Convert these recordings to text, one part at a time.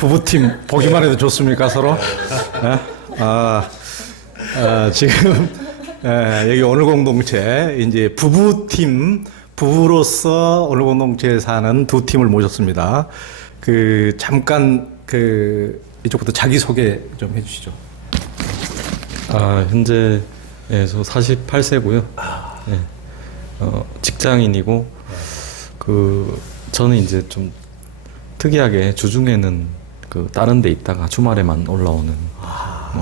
부부팀 보기만 해도 좋습니까 서로? 지금 여기 오늘 공동체 이제 부부팀 부부로서 오늘 공동체에 사는 두 팀을 모셨습니다. 그 잠깐 이쪽부터 자기 소개 좀 해주시죠. 현재 저 48세고요. 네. 직장인이고 저는 이제 좀 특이하게 주중에는 다른 데 있다가 주말에만 올라오는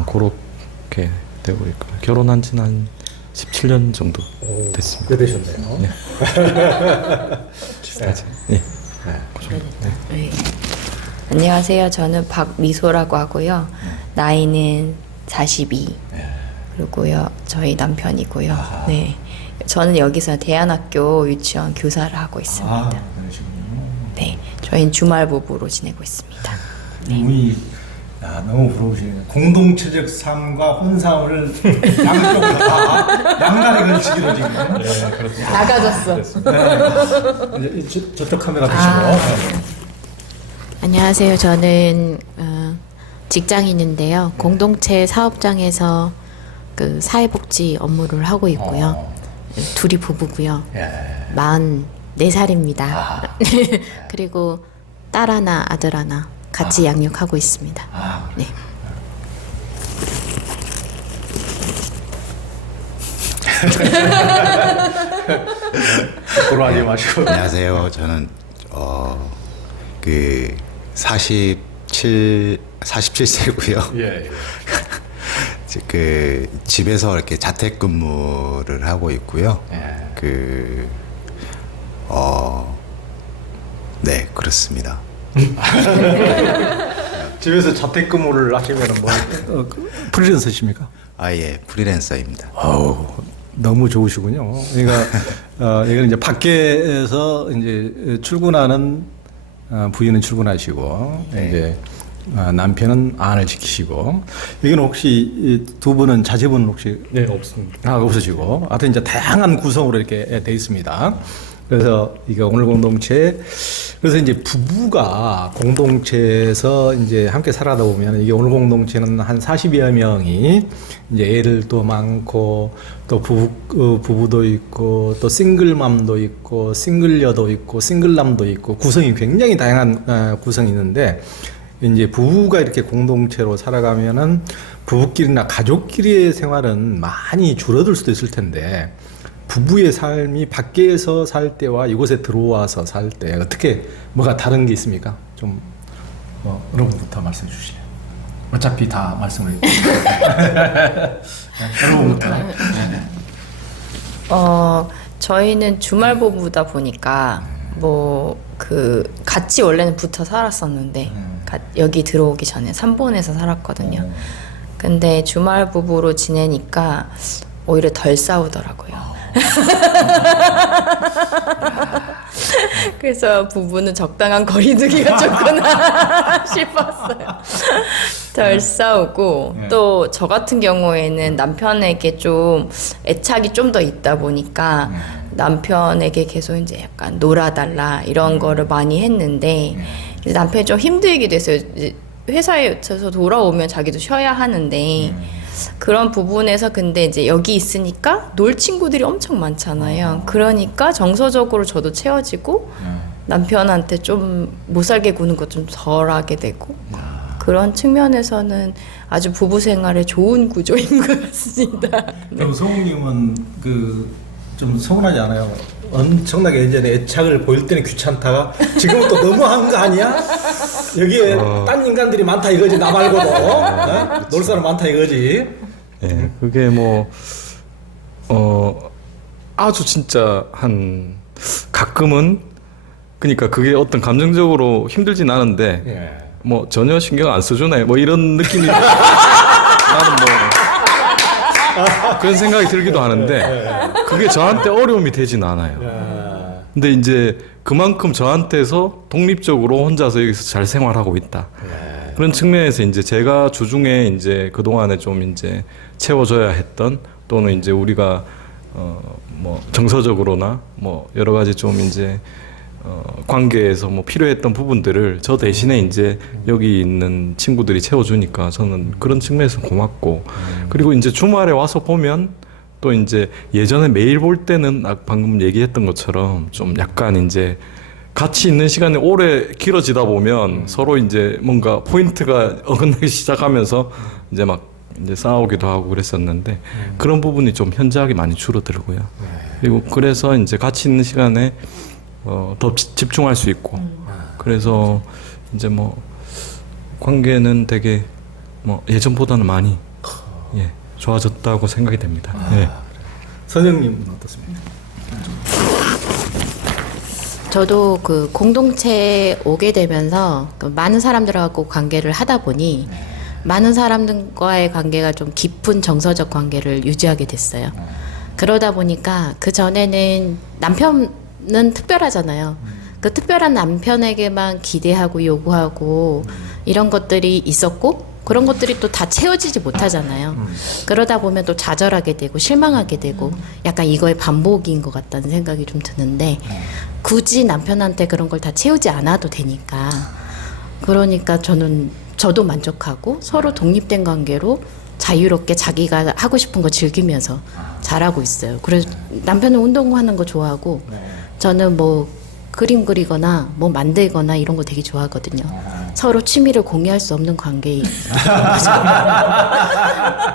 그렇게 되고 있고요. 결혼한 지는 한 17년 정도 됐습니다. 꽤 되셨네요. 네. 네. 네. 안녕하세요. 저는 박미소라고 하고요. 나이는 42. 그리고요. 저희 남편이고요. 네. 저는 여기서 대안학교 유치원 교사를 하고 있습니다. 네. 저희는 주말 부부로 지내고 있습니다. 네. 너무 부러우시네요. 공동체적 삶과 혼사를 양쪽으로 다 양날의 걸치기로 지금. 네, 그렇습니다. 다 가졌어. 네. 이제 저쪽 카메라 보시고. 안녕하세요. 저는 직장인인데요. 공동체 사업장에서 사회복지 업무를 하고 있고요. 둘이 부부고요. 44살입니다. 그리고 딸 하나, 아들 하나 같이 양육하고 있습니다. 네. 부러워하지 마시고. 안녕하세요. 저는 47세고요. 예. 집에서 이렇게 자택근무를 하고 있고요. 네, 그렇습니다. 집에서 재택근무를 하시면은 프리랜서십니까? 예, 프리랜서입니다. 너무 좋으시군요. 그러니까 이건 이제 밖에서 이제 출근하는 부인은 출근하시고 이제 남편은 안을 지키시고. 이건 혹시 이 두 분은 자제분은 혹시 네, 없습니다. 없으시고, 하여튼 이제 다양한 구성으로 이렇게 돼 있습니다. 그래서 이거 오늘 공동체, 그래서 이제 부부가 공동체에서 이제 함께 살아다 보면 이게 오늘 공동체는 한 40여 명이 이제 애들도 많고 또 부부도 있고 또 싱글맘도 있고 싱글녀도 있고 싱글남도 있고 구성이 굉장히 다양한 구성이 있는데, 이제 부부가 이렇게 공동체로 살아가면은 부부끼리나 가족끼리의 생활은 많이 줄어들 수도 있을 텐데, 부부의 삶이 밖에서 살 때와 이곳에 들어와서 살 때 어떻게 뭐가 다른 게 있습니까? 좀 여러분부터 말씀해 주시죠. 어차피 다 말씀을 여러분부터. 저희는 주말 부부다 보니까 같이 원래는 붙어 살았었는데 여기 들어오기 전에 3본에서 살았거든요. 근데 주말 부부로 지내니까 오히려 덜 싸우더라고요. 그래서 부부는 적당한 거리두기가 좋구나 싶었어요. 덜 싸우고, 또 저 같은 경우에는 남편에게 좀 애착이 좀 더 있다 보니까 남편에게 계속 이제 약간 놀아달라 이런 거를 많이 했는데, 남편이 좀 힘들기도 했어요. 이제 회사에서 돌아오면 자기도 쉬어야 하는데, 그런 부분에서 근데 이제 여기 있으니까 놀 친구들이 엄청 많잖아요. 그러니까 정서적으로 저도 채워지고 남편한테 좀 못 살게 구는 것 좀 덜하게 되고, 그런 측면에서는 아주 부부 생활에 좋은 구조인 것 같습니다. 그럼 성우님은 좀 서운하지 않아요? 엄청나게 예전에 애착을 보일 때는 귀찮다가 지금은 또 너무한 거 아니야? 여기에 딴 인간들이 많다 이거지, 나 말고도. 놀 사람 많다 이거지. 네, 그게 아주 진짜 가끔은, 그러니까 그게 어떤 감정적으로 힘들진 않은데, 전혀 신경 안 써주네, 이런 느낌이 나는 그런 생각이 들기도 하는데, 그게 저한테 어려움이 되진 않아요. 근데 이제 그만큼 저한테서 독립적으로 혼자서 여기서 잘 생활하고 있다. 그런 측면에서 이제 제가 주중에 이제 그동안에 좀 이제 채워줘야 했던, 또는 이제 우리가 정서적으로나 여러 가지 좀 이제 관계에서 뭐 필요했던 부분들을 저 대신에 이제 여기 있는 친구들이 채워주니까 저는 그런 측면에서 고맙고 그리고 이제 주말에 와서 보면 또 이제 예전에 매일 볼 때는 방금 얘기했던 것처럼 좀 약간 이제 같이 있는 시간이 오래 길어지다 보면 서로 이제 뭔가 포인트가 어긋나기 시작하면서 이제 막 이제 싸우기도 하고 그랬었는데 그런 부분이 좀 현저하게 많이 줄어들고요. 그리고 그래서 이제 같이 있는 시간에 더 집중할 수 있고 그래서 이제 뭐 관계는 되게 뭐 예전보다는 많이 좋아졌다고 생각이 됩니다. 예. 선영님은 어떻습니까? 저도 그 공동체에 오게 되면서 그 많은 사람들하고 관계를 하다 보니 많은 사람들과의 관계가 좀 깊은 정서적 관계를 유지하게 됐어요. 그러다 보니까 그 전에는 남편은 특별하잖아요. 그 특별한 남편에게만 기대하고 요구하고 이런 것들이 있었고 그런 것들이 또 다 채워지지 못하잖아요. 그러다 보면 또 좌절하게 되고 실망하게 되고 약간 이거의 반복인 것 같다는 생각이 좀 드는데 굳이 남편한테 그런 걸 다 채우지 않아도 되니까 그러니까 저도 만족하고 서로 독립된 관계로 자유롭게 자기가 하고 싶은 거 즐기면서 잘하고 있어요. 그래서 남편은 운동하는 거 좋아하고 저는 뭐 그림 그리거나 뭐 만들거나 이런 거 되게 좋아하거든요. 서로 취미를 공유할 수 없는 관계인 거죠.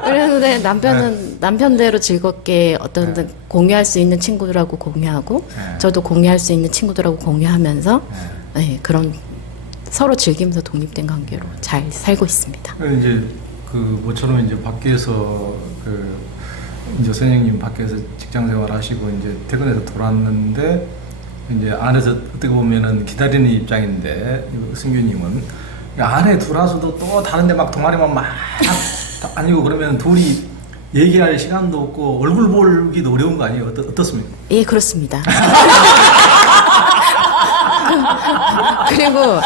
그런데 남편은 남편대로 즐겁게 어떤 공유할 수 있는 친구들하고 공유하고 저도 공유할 수 있는 친구들하고 공유하면서 그런 서로 즐기면서 독립된 관계로 잘 살고 있습니다. 이제 그 모처럼 이제 밖에서 그 이제 선생님 밖에서 직장 생활하시고 이제 퇴근해서 돌아왔는데 이제 안에서 어떻게 보면은 기다리는 입장인데 승규님은 안에 들어와서도 또 다른데 막 동아리만 막 아니고 그러면 둘이 얘기할 시간도 없고 얼굴 보기도 어려운 거 아니에요? 어떻습니까? 예, 그렇습니다. 그리고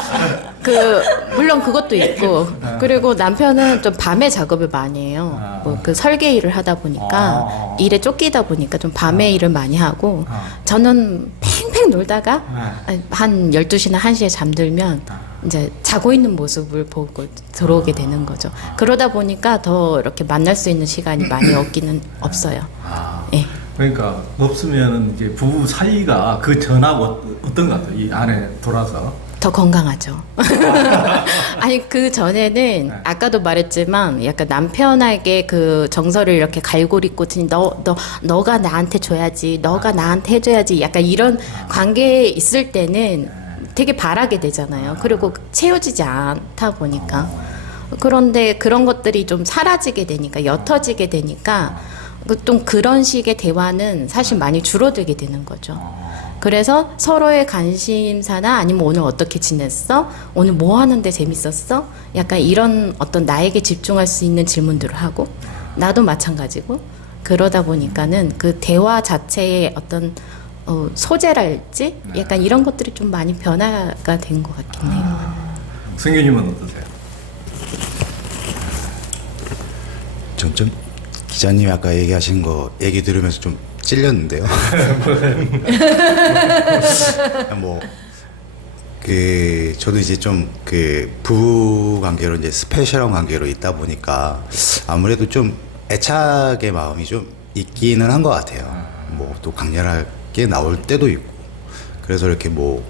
물론 그것도 있고 그리고 남편은 좀 밤에 작업을 많이 해요. 뭐 그 설계 일을 하다 보니까 일에 쫓기다 보니까 좀 밤에 일을 많이 하고 저는 팽팽 놀다가 한 12시나 1시에 잠들면 이제 자고 있는 모습을 보고 들어오게 되는 거죠. 그러다 보니까 더 이렇게 만날 수 있는 시간이 많이 없기는 없어요. 예. 그러니까 없으면은 이제 부부 사이가 그 전하고 어떤 것 같아요? 이 안에 돌아서 더 건강하죠. 아니 그 전에는 아까도 말했지만 약간 남편에게 그 정서를 이렇게 갈고리 꽂으니 너가 나한테 줘야지, 너가 나한테 해줘야지, 약간 이런 관계에 있을 때는 되게 바라게 되잖아요. 그리고 채워지지 않다 보니까 그런데 그런 것들이 좀 사라지게 되니까 옅어지게 되니까 또 그런 식의 대화는 사실 많이 줄어들게 되는 거죠. 그래서 서로의 관심사나 아니면 오늘 어떻게 지냈어? 오늘 뭐 하는데 재밌었어? 약간 이런 어떤 나에게 집중할 수 있는 질문들을 하고 나도 마찬가지고 그러다 보니까는 그 대화 자체의 어떤 소재랄지 약간 이런 것들이 좀 많이 변화가 된 것 같긴 해요. 승규님은 어떠세요? 좀 기자님이 아까 얘기하신 거 얘기 들으면서 좀 찔렸는데요. 뭐 저도 이제 좀 그 부부 관계로 이제 스페셜한 관계로 있다 보니까 아무래도 좀 애착의 마음이 좀 있기는 한 것 같아요. 뭐 또 강렬하게 나올 때도 있고 그래서 이렇게 뭐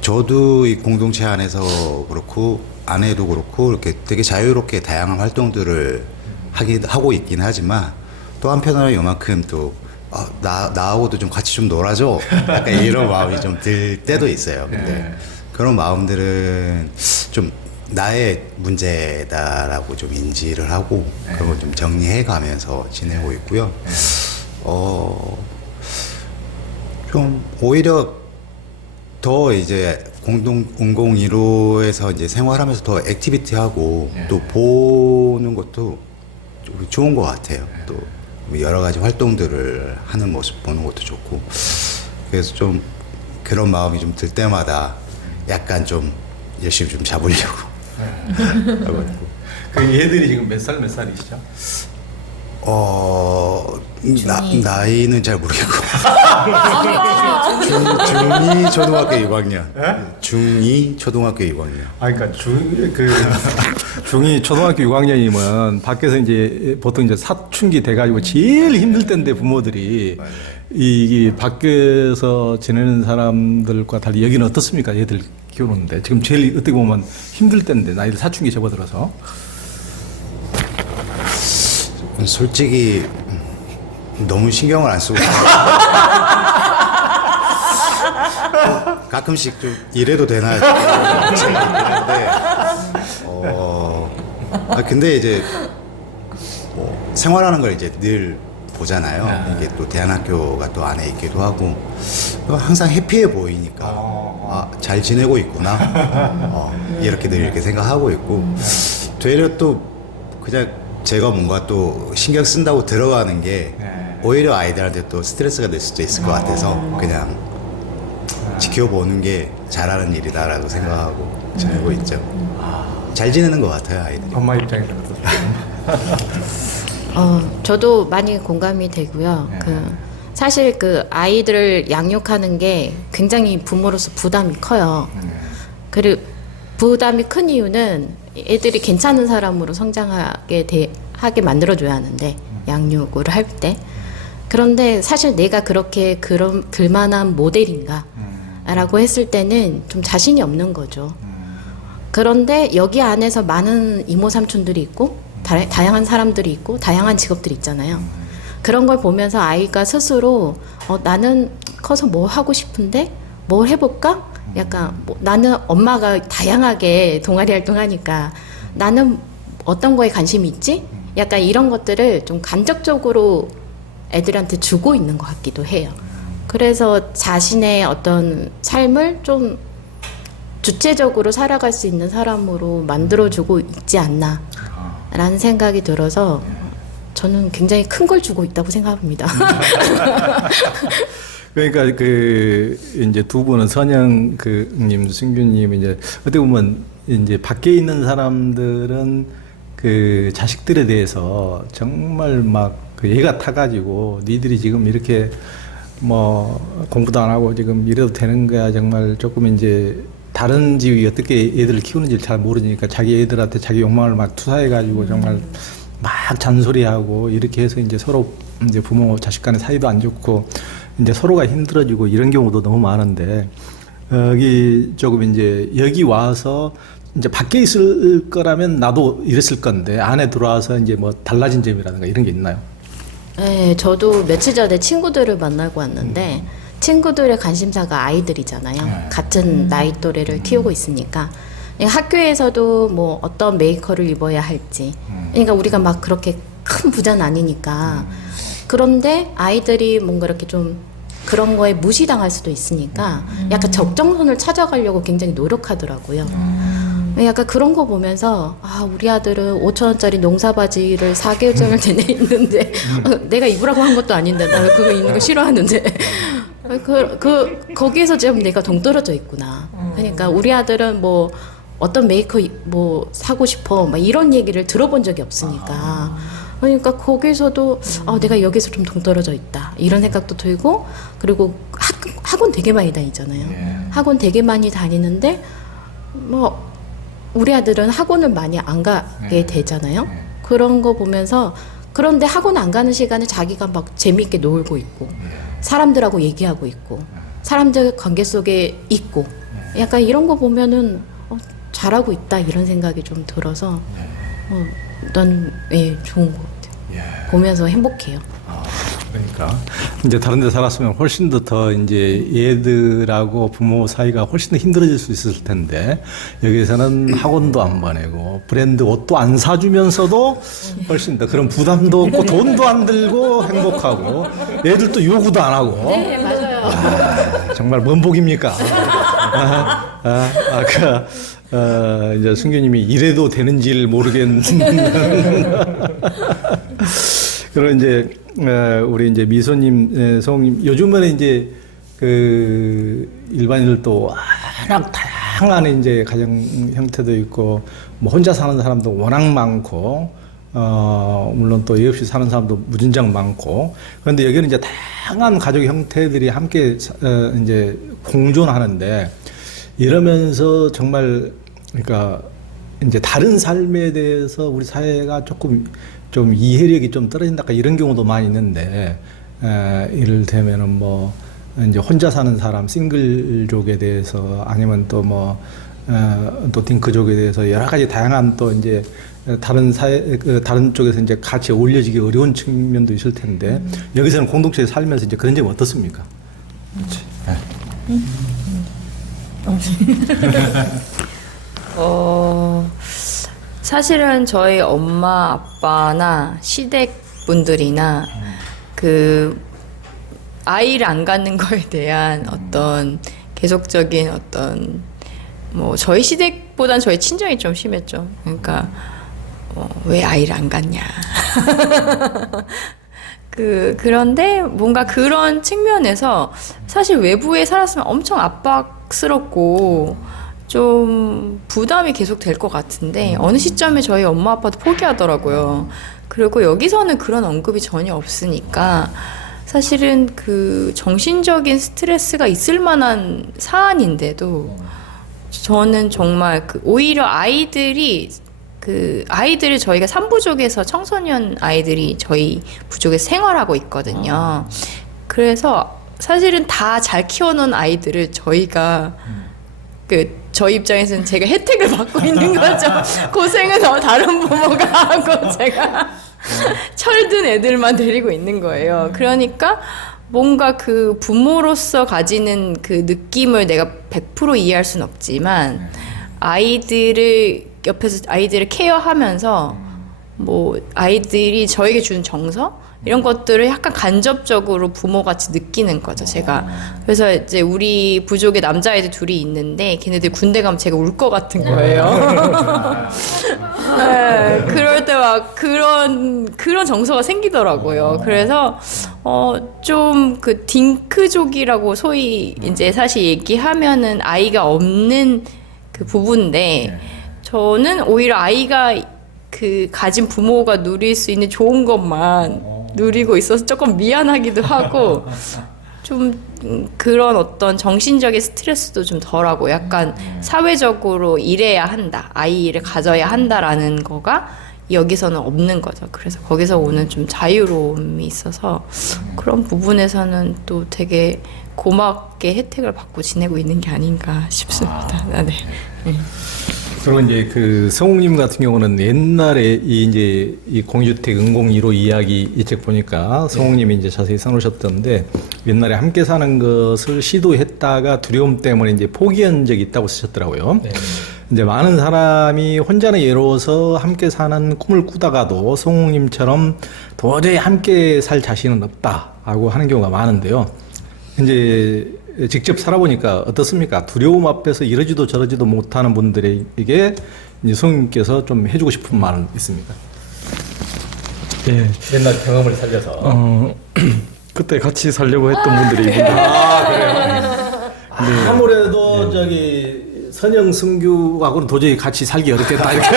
저도 이 공동체 안에서 그렇고 아내도 그렇고 이렇게 되게 자유롭게 다양한 활동들을 하고 있긴 하지만 또 한편으로 이만큼 또 나하고도 좀 같이 좀 놀아줘 약간 이런 마음이 좀 들 때도 있어요. 근데 그런 마음들은 좀 나의 문제다라고 좀 인지를 하고 그런 걸 좀 정리해 가면서 지내고 있고요. 좀 오히려 더 이제 공공 1호에서 이제 생활하면서 더 액티비티하고 또 보는 것도 좀 좋은 것 같아요. 또 여러 가지 활동들을 하는 모습 보는 것도 좋고 그래서 좀 그런 마음이 좀 들 때마다 약간 좀 열심히 좀 잡으려고 하고 있고. 그 얘들이 지금 몇 살이시죠? 나이는 잘 모르겠고 중2 초등학교 6학년. 중2 초등학교 6학년. 아, 그러니까 중이 초등학교 6학년이면 밖에서 이제 보통 이제 사춘기 돼가지고 제일 힘들 때인데 부모들이 이 밖에서 지내는 사람들과 달리 여기는 어떻습니까? 얘들 키우는데 지금 제일 어떻게 보면 힘들 때인데 나이들 사춘기 접어들어서. 솔직히 너무 신경을 안 쓰고 가끔씩 좀 이래도 되나 싶은데 근데 이제 뭐 생활하는 걸 이제 늘 보잖아요. 이게 또 대안학교가 또 안에 있기도 하고 항상 해피해 보이니까 잘 지내고 있구나 이렇게 늘 이렇게 생각하고 있고 되려 또 그냥 제가 뭔가 또 신경 쓴다고 들어가는 게 오히려 아이들한테 또 스트레스가 될 수도 있을 것 같아서 그냥 지켜보는 게 잘하는 일이다라고 생각하고 지내고 있죠. 잘 지내는 것 같아요, 아이들이. 엄마 입장에서 어떠세요? 저도 많이 공감이 되고요. 사실 그 아이들을 양육하는 게 굉장히 부모로서 부담이 커요. 그리고 부담이 큰 이유는 애들이 괜찮은 사람으로 하게 만들어줘야 하는데, 양육을 할 때. 그런데 사실 내가 그렇게 그만한 모델인가? 라고 했을 때는 좀 자신이 없는 거죠. 그런데 여기 안에서 많은 이모 삼촌들이 있고 다양한 사람들이 있고 다양한 직업들이 있잖아요. 그런 걸 보면서 아이가 스스로 나는 커서 뭐 하고 싶은데 뭘 해볼까? 약간 나는 엄마가 다양하게 동아리 활동하니까 나는 어떤 거에 관심이 있지? 약간 이런 것들을 좀 간접적으로 애들한테 주고 있는 것 같기도 해요. 그래서 자신의 어떤 삶을 좀 주체적으로 살아갈 수 있는 사람으로 만들어주고 있지 않나 라는 생각이 들어서 저는 굉장히 큰 걸 주고 있다고 생각합니다. 그러니까 이제 두 분은 선영님, 승규님 이제 어떻게 보면 이제 밖에 있는 사람들은 그 자식들에 대해서 정말 막 얘가 타가지고 니들이 지금 이렇게 뭐 공부도 안 하고 지금 이래도 되는 거야 정말 조금 이제 다른 집이 어떻게 애들을 키우는지 잘 모르니까 자기 애들한테 자기 욕망을 막 투사해가지고 정말 막 잔소리하고 이렇게 해서 이제 서로 이제 부모 자식 간의 사이도 안 좋고 이제 서로가 힘들어지고 이런 경우도 너무 많은데 여기 조금 이제 여기 와서 이제 밖에 있을 거라면 나도 이랬을 건데 안에 들어와서 이제 뭐 달라진 점이라든가 이런 게 있나요? 네, 저도 며칠 전에 친구들을 만나고 왔는데 친구들의 관심사가 아이들이잖아요. 같은 나이 또래를 키우고 있으니까 학교에서도 뭐 어떤 메이커를 입어야 할지 그러니까 우리가 막 그렇게 큰 부자는 아니니까 그런데 아이들이 뭔가 이렇게 좀 그런 거에 무시당할 수도 있으니까 약간 적정선을 찾아가려고 굉장히 노력하더라고요. 약간 그런 거 보면서 우리 아들은 5,000원짜리 농사바지를 4개월을 내내 입는데 내가 입으라고 한 것도 아닌데 나 그거 입는 거 싫어하는데 거기에서 좀 내가 동떨어져 있구나. 그러니까 우리 아들은 뭐 어떤 메이커 뭐 사고 싶어 막 이런 얘기를 들어본 적이 없으니까 그러니까 거기서도 내가 여기서 좀 동떨어져 있다 이런 생각도 들고 그리고 학원 되게 많이 다니잖아요. 학원 되게 많이 다니는데 뭐 우리 아들은 학원을 많이 안 가게 되잖아요. 그런 거 보면서 그런데 학원 안 가는 시간에 자기가 막 재미있게 놀고 있고 사람들하고 얘기하고 있고 사람들 관계 속에 있고 약간 이런 거 보면은 잘하고 있다 이런 생각이 좀 들어서 난 좋은 것 같아요. 보면서 행복해요. 그러니까 이제 다른 데 살았으면 훨씬 더 이제 얘들하고 부모 사이가 훨씬 더 힘들어질 수 있을 텐데 여기서는 학원도 안 보내고 브랜드 옷도 안 사주면서도 훨씬 더 그런 부담도 없고 돈도 안 들고 행복하고 애들도 요구도 안 하고 네, 맞아요. 정말 뭔 복입니까? 아까 이제 승규님이 이래도 되는지를 모르겠는 그런 이제 우리 이제 미소님, 성님 요즘은 이제 그 일반인들도 워낙 다양한 이제 가정 형태도 있고 뭐 혼자 사는 사람도 워낙 많고 물론 또 예 없이 사는 사람도 무진장 많고, 그런데 여기는 이제 다양한 가족 형태들이 함께 이제 공존하는데, 이러면서 정말 그러니까 이제 다른 삶에 대해서 우리 사회가 조금 좀 이해력이 좀 떨어진다 이런 경우도 많이 있는데, 이를테면은 뭐 이제 혼자 사는 사람 싱글족에 대해서, 아니면 또 뭐 또 딩크족에 대해서 여러 가지 다양한 또 이제 다른 사회 다른 쪽에서 이제 같이 어울려지기 어려운 측면도 있을 텐데, 여기서는 공동체에 살면서 이제 그런 점이 어떻습니까? 사실은 저희 엄마 아빠나 시댁 분들이나 그 아이를 안 갖는 거에 대한 어떤 계속적인 어떤 뭐 저희 시댁보단 저희 친정이 좀 심했죠. 그러니까 왜 아이를 안 갖냐. 그런데 뭔가 그런 측면에서 사실 외부에 살았으면 엄청 압박스럽고 좀 부담이 계속 될 것 같은데, 어느 시점에 저희 엄마 아빠도 포기하더라고요. 그리고 여기서는 그런 언급이 전혀 없으니까 사실은 그 정신적인 스트레스가 있을 만한 사안인데도 저는 정말 오히려 아이들을 저희가 3부족에서 청소년 아이들이 저희 부족에서 생활하고 있거든요. 그래서 사실은 다 잘 키워놓은 아이들을 저희가 저희 입장에서는 제가 혜택을 받고 있는 거죠. 고생은 다른 부모가 하고 제가 철든 애들만 데리고 있는 거예요. 그러니까 뭔가 그 부모로서 가지는 그 느낌을 내가 100% 이해할 순 없지만, 옆에서 아이들을 케어하면서 뭐 아이들이 저에게 주는 정서 이런 것들을 약간 간접적으로 부모같이 느끼는 거죠, 제가. 그래서 이제 우리 부족에 남자애들 둘이 있는데 걔네들 군대 가면 제가 울 것 같은 거예요. 네, 그럴 때 막 그런 정서가 생기더라고요. 그래서 좀 그 딩크족이라고 소위 이제 사실 얘기하면은 아이가 없는 그 부부인데, 저는 오히려 아이가 그 가진 부모가 누릴 수 있는 좋은 것만 누리고 있어서 조금 미안하기도 하고, 좀 그런 어떤 정신적인 스트레스도 좀 덜하고, 약간 사회적으로 일해야 한다, 아이를 가져야 한다라는 거가 여기서는 없는 거죠. 그래서 거기서 오는 좀 자유로움이 있어서 그런 부분에서는 또 되게 고맙게 혜택을 받고 지내고 있는 게 아닌가 싶습니다. 네. 그리고 이제 그 성욱님 같은 경우는 옛날에 이 공유주택 응공 1호 이야기 이 책 보니까 성욱님이 이제 자세히 써놓으셨던데, 옛날에 함께 사는 것을 시도했다가 두려움 때문에 이제 포기한 적이 있다고 쓰셨더라고요. 네. 이제 많은 사람이 혼자는 외로워서 함께 사는 꿈을 꾸다가도 성욱님처럼 도저히 함께 살 자신은 없다라고 하는 경우가 많은데요. 이제 직접 살아보니까 어떻습니까? 두려움 앞에서 이러지도 저러지도 못하는 분들에게 이제 성우님께서 좀 해주고 싶은 말은 있습니까? 예. 옛날 경험을 살려서. 그때 같이 살려고 했던 분들이 이분들. 그래요? 아무래도 저기 선영 승규하고는 도저히 같이 살기 어렵겠다 이렇게.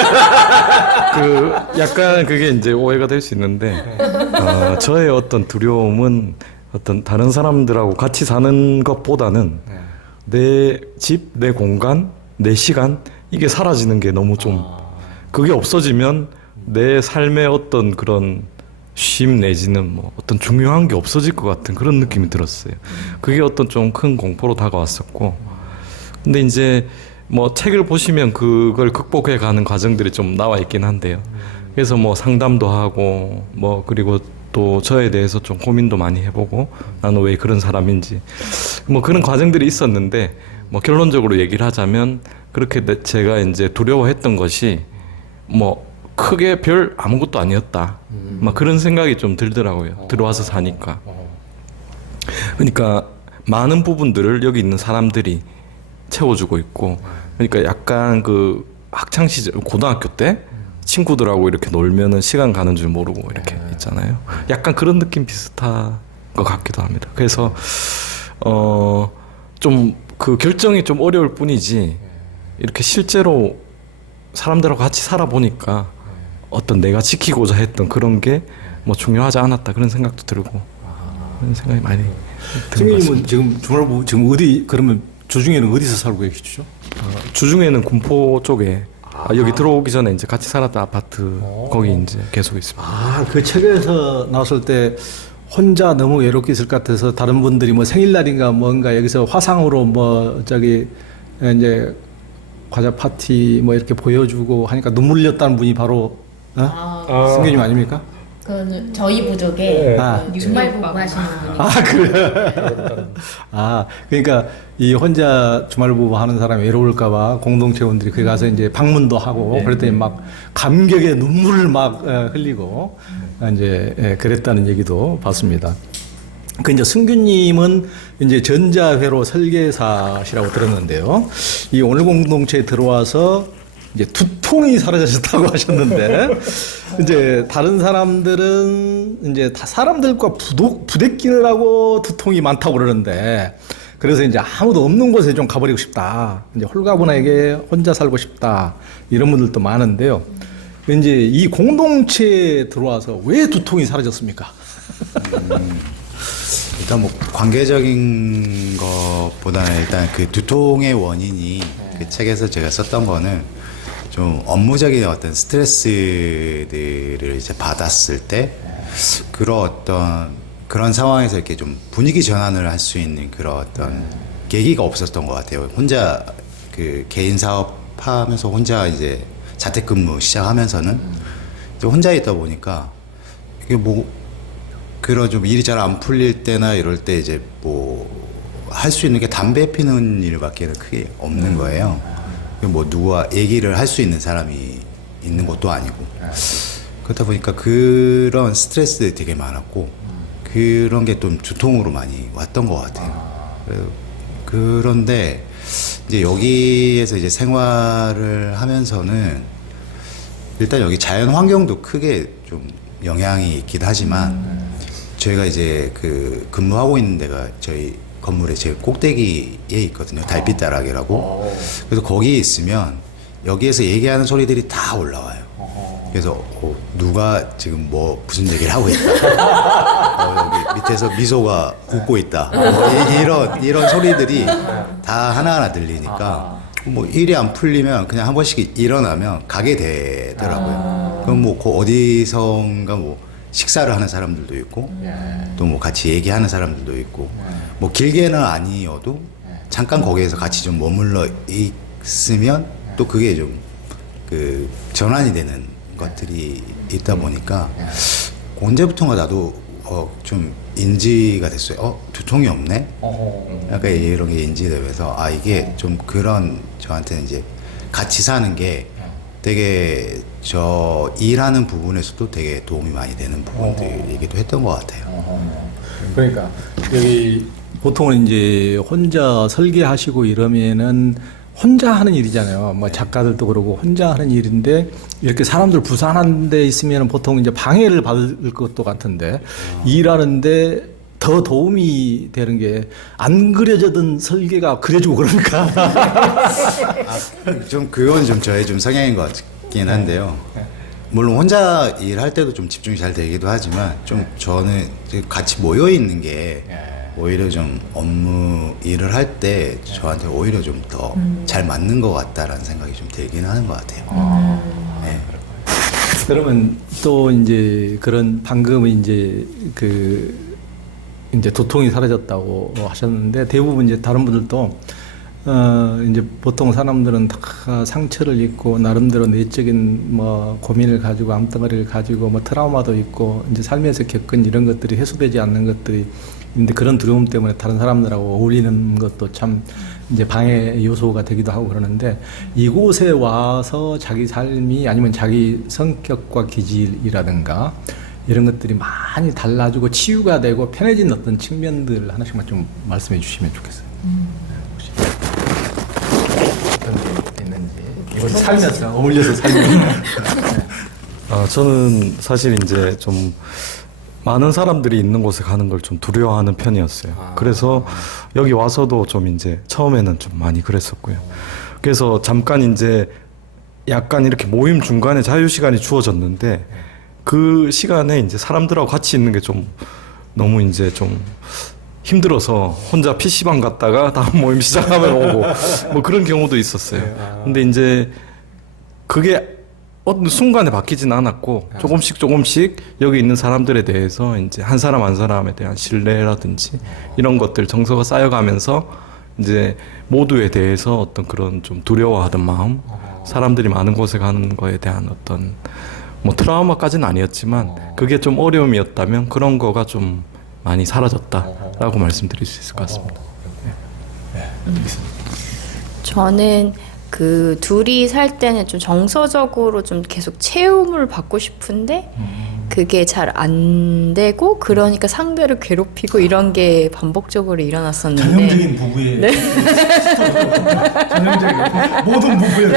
약간 그게 이제 오해가 될 수 있는데, 저의 어떤 두려움은 어떤 다른 사람들하고 같이 사는 것보다는 내 집, 내 공간, 내 시간, 이게 사라지는 게 너무 좀, 그게 없어지면 내 삶의 어떤 그런 쉼 내지는 뭐 어떤 중요한 게 없어질 것 같은 그런 느낌이 들었어요. 그게 어떤 좀 큰 공포로 다가왔었고, 근데 이제 뭐 책을 보시면 그걸 극복해 가는 과정들이 좀 나와 있긴 한데요. 그래서 뭐 상담도 하고 뭐 그리고 또 저에 대해서 좀 고민도 많이 해보고, 나는 왜 그런 사람인지 뭐 그런 과정들이 있었는데, 뭐 결론적으로 얘기를 하자면 그렇게 제가 이제 두려워했던 것이 뭐 크게 별 아무것도 아니었다, 막 그런 생각이 좀 들더라고요. 들어와서 사니까. 그러니까 많은 부분들을 여기 있는 사람들이 채워주고 있고, 그러니까 약간 그 학창 시절 고등학교 때 친구들하고 이렇게 놀면은 시간 가는 줄 모르고 이렇게 있잖아요. 약간 그런 느낌 비슷한 것 같기도 합니다. 그래서 좀 그 결정이 좀 어려울 뿐이지, 이렇게 실제로 사람들하고 같이 살아보니까 어떤 내가 지키고자 했던 그런 게 뭐 중요하지 않았다 그런 생각도 들고 그런 생각이 많이 드는 것 같습니다. 승민님은 지금 주말부 지금 어디 그러면 주중에는 어디서 살고 계시죠? 주중에는 군포 쪽에 여기 들어오기 전에 이제 같이 살았던 아파트 거기 이제 계속 있습니다. 아, 그 책에서 나왔을 때 혼자 너무 외롭게 있을 것 같아서 다른 분들이 뭐 생일날인가 뭔가 여기서 화상으로 뭐 저기 이제 과자 파티 뭐 이렇게 보여주고 하니까 눈물 흘렸다는 분이 바로 승규님 아닙니까? 그 저희 부족에 아. 주말 부부 하시는 분이 아, 그래. 아, 그러니까 이 혼자 주말부부 하는 사람이 외로울까봐 공동체원들이 거기 가서 이제 방문도 하고 그랬더니 막 감격의 눈물을 막 흘리고 이제 그랬다는 얘기도 봤습니다. 그 이제 승규님은 이제 전자회로 설계사시라고 들었는데요. 이 오늘 공동체에 들어와서 이제 두통이 사라졌다고 하셨는데 이제 다른 사람들은 이제 다 사람들과 부대끼느라고 두통이 많다고 그러는데 그래서 이제 아무도 없는 곳에 좀 가버리고 싶다. 이제 홀가분하게 혼자 살고 싶다. 이런 분들도 많은데요. 이제 이 공동체에 들어와서 왜 두통이 사라졌습니까? 일단 뭐 관계적인 것보다는 일단 그 두통의 원인이 그 책에서 제가 썼던 거는 좀 업무적인 어떤 스트레스들을 이제 받았을 때 그런 상황에서 이렇게 좀 분위기 전환을 할 수 있는 그런 어떤 계기가 없었던 것 같아요. 혼자 그 개인 사업 하면서 혼자 이제 자택근무 시작하면서는 이제 혼자 있다 보니까 이게 뭐 그런 좀 일이 잘 안 풀릴 때나 이럴 때 이제 뭐 할 수 있는 게 담배 피는 일밖에는 크게 없는 거예요. 뭐 누구와 얘기를 할 수 있는 사람이 있는 것도 아니고 그렇다 보니까 그런 스트레스들이 되게 많았고 그런 게 좀 두통으로 많이 왔던 것 같아요. 그런데 이제 여기에서 이제 생활을 하면서는 일단 여기 자연 환경도 크게 좀 영향이 있긴 하지만 저희가 이제 그 근무하고 있는 데가 저희 건물의 제일 꼭대기에 있거든요. 달빛다락이라고. 그래서 거기에 있으면 여기에서 얘기하는 소리들이 다 올라와요. 그래서 누가 지금 뭐 무슨 얘기를 하고 있다. 여기 밑에서 미소가 웃고 있다. 이런 소리들이 다 하나하나 들리니까 뭐 일이 안 풀리면 그냥 한 번씩 일어나면 가게 되더라고요. 그럼 뭐 그 어디선가 뭐 식사를 하는 사람들도 있고 또 뭐 같이 얘기하는 사람들도 있고 뭐 길게는 아니어도 잠깐 거기에서 같이 좀 머물러 있으면 또 그게 좀 그 전환이 되는 것들이 있다 보니까 언제부턴가 나도 좀 인지가 됐어요. 두통이 없네? 약간 이런 게 인지되면서 이게 좀 그런 저한테는 이제 같이 사는 게 되게 저 일하는 부분에서도 되게 도움이 많이 되는 부분들이기도 했던 것 같아요. 그러니까 여기 보통은 이제 혼자 설계하시고 이러면은 혼자 하는 일이잖아요. 뭐 작가들도 그러고 혼자 하는 일인데 이렇게 사람들 부산한 데 있으면 보통 이제 방해를 받을 것도 같은데 일하는데 더 도움이 되는 게 안 그려져든 설계가 그려지고 그러니까. 좀 그건 좀 저의 좀 성향인 것 같긴 한데요. 물론 혼자 일할 때도 좀 집중이 잘 되기도 하지만 좀 저는 같이 모여 있는 게 오히려 좀 업무 일을 할 때 저한테 오히려 좀 더 잘 맞는 것 같다라는 생각이 좀 들긴 하는 것 같아요. 네. 그러면 또 이제 그런 방금 이제 이제 두통이 사라졌다고 하셨는데 대부분 이제 다른 분들도 이제 보통 사람들은 다 상처를 입고 나름대로 내적인 뭐 고민을 가지고 암덩어리를 가지고 뭐 트라우마도 있고 이제 살면서 겪은 이런 것들이 해소되지 않는 것들이 있는데 그런 두려움 때문에 다른 사람들하고 어울리는 것도 참 이제 방해 요소가 되기도 하고 그러는데 이곳에 와서 자기 삶이 아니면 자기 성격과 기질이라든가 이런 것들이 많이 달라지고 치유가 되고 편해진 어떤 측면들 하나씩만 좀 말씀해 주시면 좋겠어요. 혹시 어떤 게 있는지 이곳 살면서 어울려서 살면 저는 사실 이제 좀 많은 사람들이 있는 곳에 가는 걸 좀 두려워하는 편이었어요. 그래서 여기 와서도 좀 이제 처음에는 좀 많이 그랬었고요. 그래서 잠깐 이제 약간 이렇게 모임 중간에 자유 시간이 주어졌는데 그 시간에 이제 사람들하고 같이 있는 게 좀 너무 이제 좀 힘들어서 혼자 PC방 갔다가 다음 모임 시작하면 오고 뭐 그런 경우도 있었어요. 근데 이제 그게 어떤 순간에 바뀌진 않았고 조금씩 여기 있는 사람들에 대해서 이제 한 사람 한 사람에 대한 신뢰라든지 이런 것들 정서가 쌓여가면서 이제 모두에 대해서 어떤 그런 좀 두려워하던 마음, 사람들이 많은 곳에 가는 거에 대한 어떤 뭐 트라우마까지는 아니었지만 그게 좀 어려움이었다면 그런 거가 좀 많이 사라졌다라고 말씀드릴 수 있을 것 같습니다. 저는 그 둘이 살 때는 좀 정서적으로 좀 계속 채움을 받고 싶은데 그게 잘 안 되고 그러니까 상대를 괴롭히고 이런 게 반복적으로 일어났었는데 전형적인 부부의 네. 전형적인 모든 부부의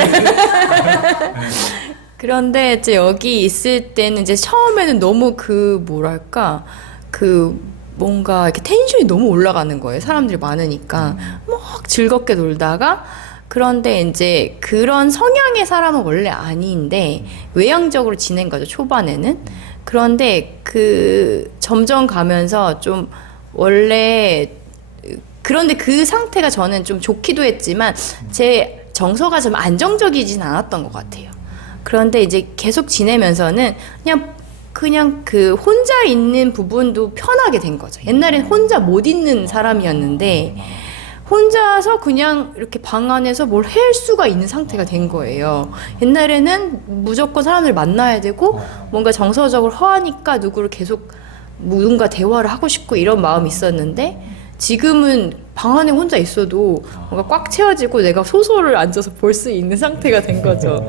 그런데 이제 여기 있을 때는 이제 처음에는 너무 그 뭐랄까 그 뭔가 이렇게 텐션이 너무 올라가는 거예요. 사람들이 많으니까 막 즐겁게 놀다가 그런데 이제 그런 성향의 사람은 원래 아닌데 외향적으로 지낸 거죠. 초반에는. 그런데 그 점점 가면서 좀 원래 그런데 그 상태가 저는 좀 좋기도 했지만 제 정서가 좀 안정적이진 않았던 것 같아요. 그런데 이제 계속 지내면서는 그냥 그 혼자 있는 부분도 편하게 된 거죠. 옛날엔 혼자 못 있는 사람이었는데 혼자서 그냥 이렇게 방 안에서 뭘 할 수가 있는 상태가 된 거예요. 옛날에는 무조건 사람을 만나야 되고 뭔가 정서적으로 허하니까 누구를 계속 누군가 대화를 하고 싶고 이런 마음이 있었는데 지금은 방 안에 혼자 있어도 뭔가 꽉 채워지고 내가 소설을 앉아서 볼 수 있는 상태가 된 거죠.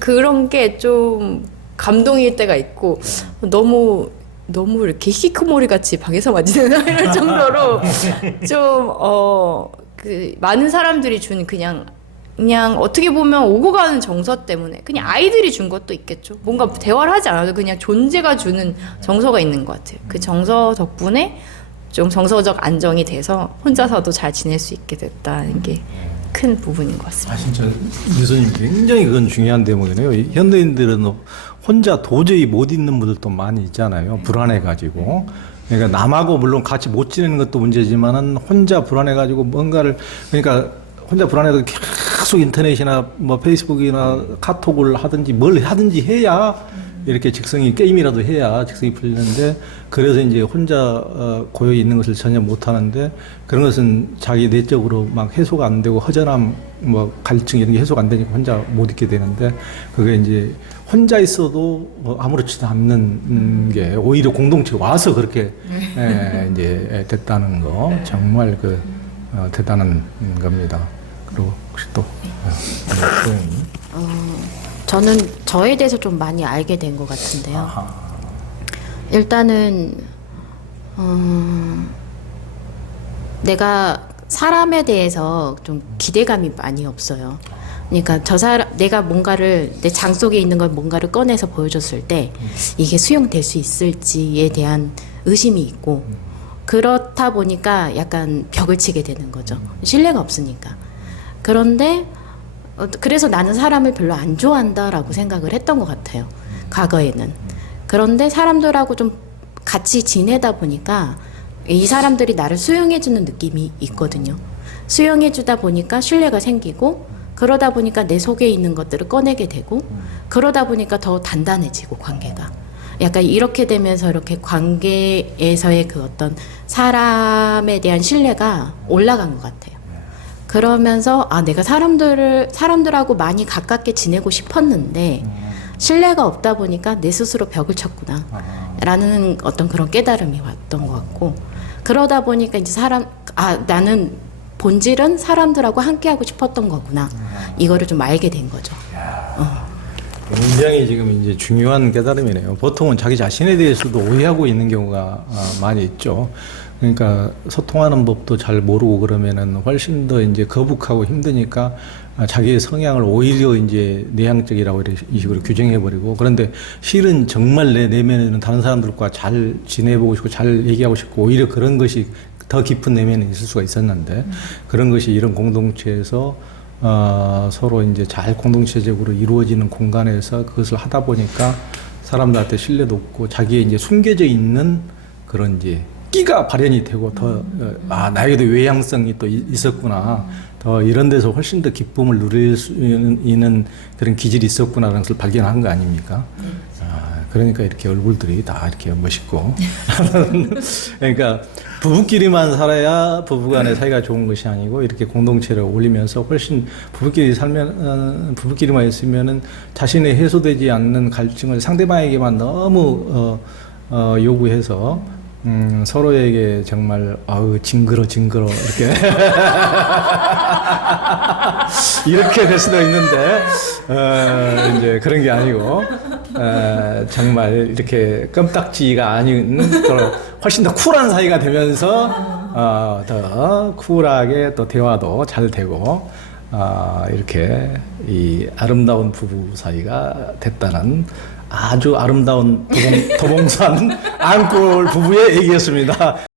그런 게 좀 감동일 때가 있고 너무 이렇게 히키코모리 같이 방에서만 지내나 이럴 정도로 좀 그 많은 사람들이 준 그냥 어떻게 보면 오고 가는 정서 때문에 그냥 아이들이 준 것도 있겠죠. 뭔가 대화를 하지 않아도 그냥 존재가 주는 정서가 있는 것 같아요. 그 정서 덕분에 좀 정서적 안정이 돼서 혼자서도 잘 지낼 수 있게 됐다는 게 큰 부분인 것 같습니다. 진짜 교수님 굉장히 그건 중요한 대목이네요. 현대인들은 혼자 도저히 못 있는 분들도 많이 있잖아요. 불안해가지고. 그러니까 남하고 물론 같이 못 지내는 것도 문제지만은 혼자 불안해가지고 뭔가를 그러니까 혼자 불안해서 계속 인터넷이나 뭐 페이스북이나 카톡을 하든지 뭘 하든지 해야 이렇게 직성이 게임이라도 해야 직성이 풀리는데 그래서 이제 혼자 고요히 있는 것을 전혀 못 하는데 그런 것은 자기 내적으로 막 해소가 안 되고 허전함 뭐 갈증 이런 게 해소가 안 되니까 혼자 못 있게 되는데 그게 이제 혼자 있어도 아무렇지도 않는 게 오히려 공동체가 와서 그렇게 이제 됐다는 거 정말 그 대단한 겁니다. 그리고 혹시 또 저는 저에 대해서 좀 많이 알게 된 것 같은데요. 일단은 내가 사람에 대해서 좀 기대감이 많이 없어요. 그러니까 내가 뭔가를 내 장 속에 있는 걸 뭔가를 꺼내서 보여줬을 때 이게 수용될 수 있을지에 대한 의심이 있고 그렇다 보니까 약간 벽을 치게 되는 거죠. 신뢰가 없으니까. 그런데 그래서 나는 사람을 별로 안 좋아한다라고 생각을 했던 것 같아요. 과거에는. 그런데 사람들하고 좀 같이 지내다 보니까 이 사람들이 나를 수용해주는 느낌이 있거든요. 수용해주다 보니까 신뢰가 생기고 그러다 보니까 내 속에 있는 것들을 꺼내게 되고 그러다 보니까 더 단단해지고 관계가. 약간 이렇게 되면서 이렇게 관계에서의 그 어떤 사람에 대한 신뢰가 올라간 것 같아요. 그러면서 내가 사람들하고 많이 가깝게 지내고 싶었는데 신뢰가 없다 보니까 내 스스로 벽을 쳤구나 라는 어떤 그런 깨달음이 왔던 것 같고 그러다 보니까 이제 나는 본질은 사람들하고 함께하고 싶었던 거구나 이거를 좀 알게 된 거죠. 굉장히 지금 이제 중요한 깨달음이네요. 보통은 자기 자신에 대해서도 오해하고 있는 경우가 많이 있죠. 그러니까 소통하는 법도 잘 모르고 그러면은 훨씬 더 이제 거북하고 힘드니까 자기의 성향을 오히려 이제 내향적이라고 이 식으로 규정해버리고 그런데 실은 정말 내 내면에는 다른 사람들과 잘 지내보고 싶고 잘 얘기하고 싶고 오히려 그런 것이 더 깊은 내면에 있을 수가 있었는데 그런 것이 이런 공동체에서 서로 이제 잘 공동체적으로 이루어지는 공간에서 그것을 하다 보니까 사람들한테 신뢰도 없고 자기의 이제 숨겨져 있는 그런 이제 끼가 발현이 되고 더 나에게도 외향성이 또 있었구나. 더 이런 데서 훨씬 더 기쁨을 누릴 수 있는 그런 기질이 있었구나라는 것을 발견한 거 아닙니까? 그러니까 이렇게 얼굴들이 다 이렇게 멋있고. 그러니까 부부끼리만 살아야 부부간의 사이가 좋은 것이 아니고 이렇게 공동체를 올리면서 훨씬 부부끼리만 있으면은 자신의 해소되지 않는 갈증을 상대방에게만 너무 요구해서 서로에게 정말 징그러 이렇게 이렇게 될 수도 있는데 이제 그런 게 아니고 정말 이렇게 껌딱지가 아닌 그런 훨씬 더 쿨한 사이가 되면서 더 쿨하게 또 대화도 잘 되고 이렇게 이 아름다운 부부 사이가 됐다는 아주 아름다운 도봉산 앙골 부부의 얘기였습니다.